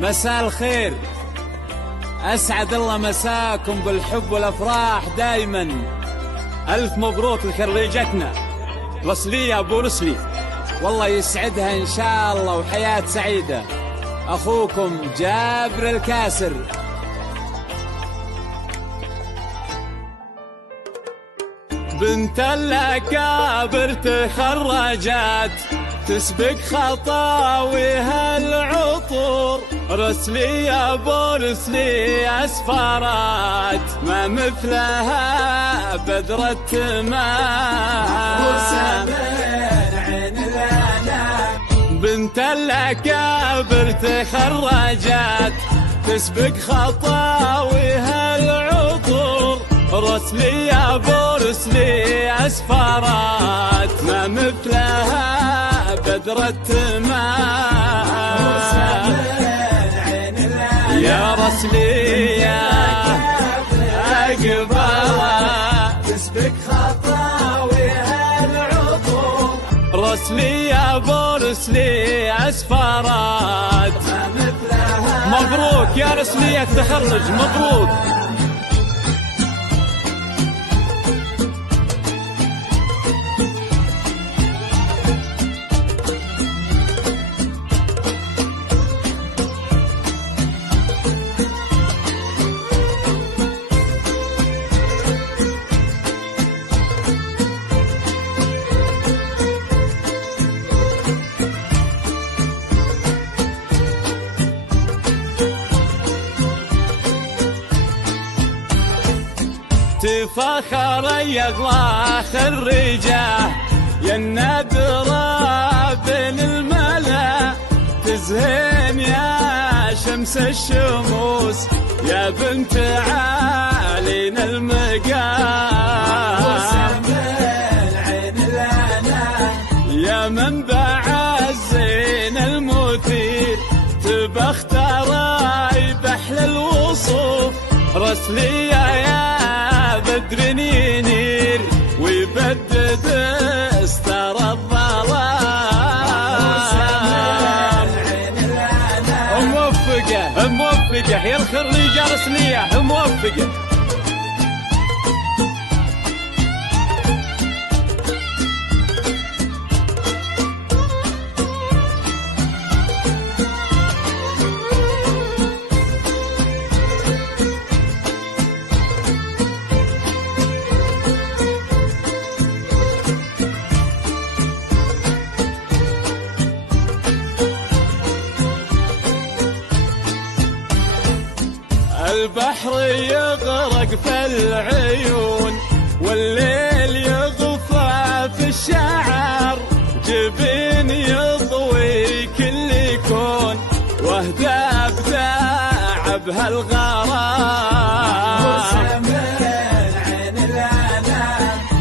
مساء الخير، أسعد الله مساكم بالحب والأفراح دايما. ألف مبروك لخريجتنا رسلية أبو رسلي، والله يسعدها إن شاء الله وحياة سعيدة. أخوكم جابر الكاسر. بنت الأكابر تخرجت تسبق خطاويها العطور، رسلي أبو رسلي أسفرت ما مثلها بدر التمام. بنت الأكابر تخرجت تسبق خطاويها العطور، رسلي أبو رسلي أسفرت ما مثلها بدر التمام. يا رسلي يا أقبلها تسبق خطاويها العطور، رسلي يا أبو رسلي أسفرت ما مثلها. مبروك يا رسلي التخرج، مبروك. تفاخر يغلى خريجه يا النادرة بين الملا، تزهين يا شمس الشموس يا بنت عالينا المقام، يا منبع الزين المثير تبختري بحل الوصوف، رسلي يا بدر ينير ويبدد استر الظلام. موفقة موفقة يا الخريجة رسلية، موفقة. البحر يغرق في العيون والليل يغفى في الشعر، جبين يضوي كل كون واهدى بداع بهالغرام،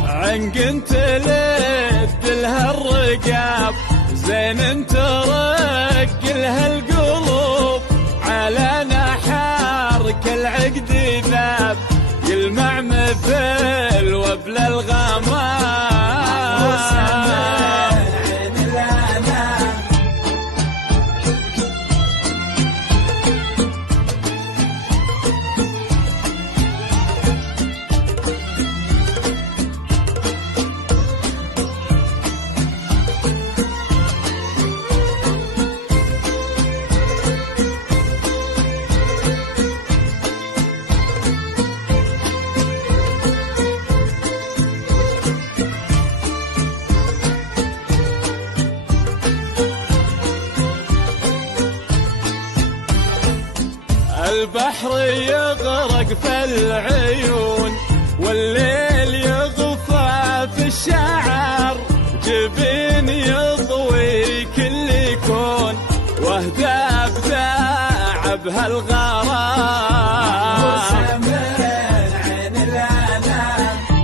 عنق تلد لها الرقاب زين ترق لها القلوب، على نحر كالعقد ذاب يلمع مثل وبل الغمام. البحر يغرق في العيون والليل يغفى في الشعر، جبين يضوي كل كون واهدى بداع بهالغرام،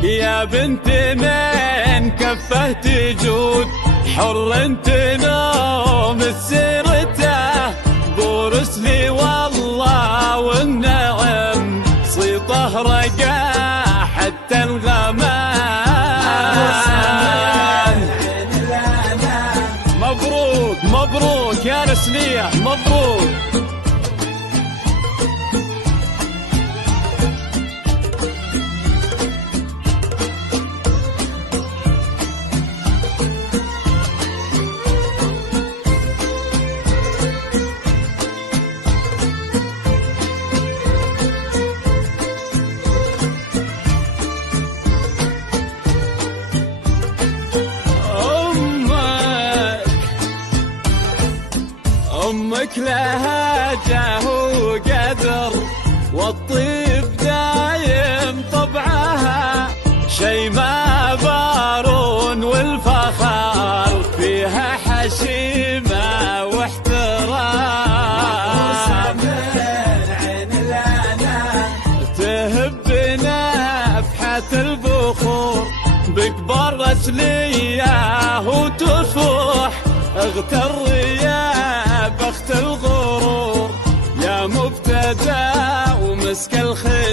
يا بنت من كفه تجود حر تنوم سيرته، بورسلي والله والنعم صيته رقا حتى الغمام. مبروك مبروك يا رسلية، مبروك. أمك لها جاه وقدر والطيب دايم طبعها، شي ما بارون والفخار فيها حشيمة واحترام. تهب نفحة البخور بكبر رسليه وتفوح، اغتر يا بخت الغرور يا مبتدى ومسك الختام.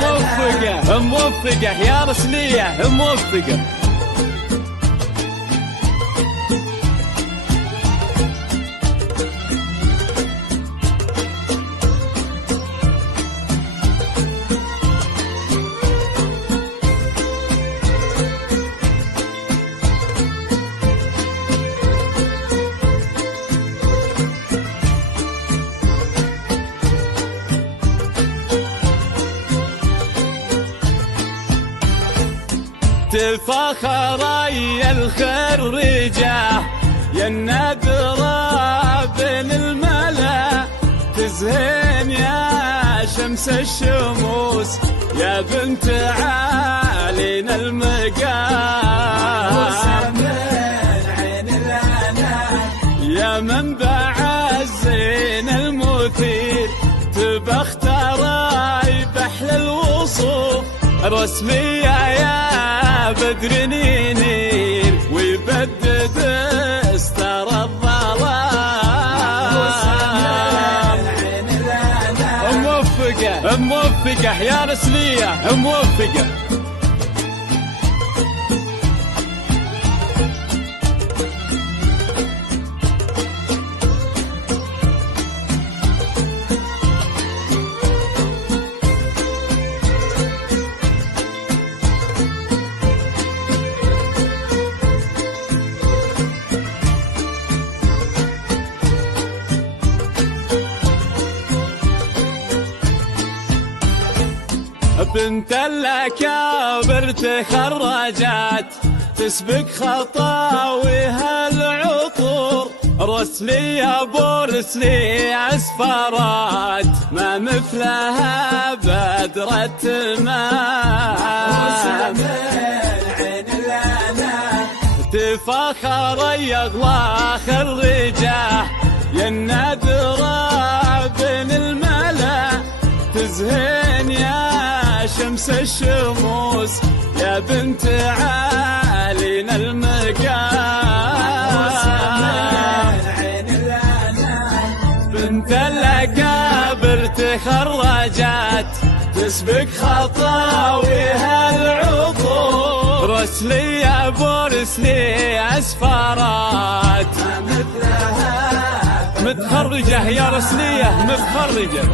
موفقة موفقة يا رسلية موفقة. تفاخري الخريجة يا النادرة بين الملا، تزهين يا شمس الشموس يا بنت عالينا المقام، يا منبع الزين المثير تبختري بحل الوصوف، رسمية يا بدر نينير ويبدد استر الظلام. موفقة موفقة يا رسلية موفقة. بنت الأكابر تخرجت تسبق خطاويها العطور، رسلية بورسلي أسفرات ما مثلها بدرة تمام. تفاخر يغلى خرجه يا النادرة بين الملا، تزهين يا شمس الشموس يا بنت عالينا المقام. بنت الأكابر تخرجت تسبق خطاويها العطور، رسلية بورسلي أسفرات متخرجة يا رسلية متخرجة.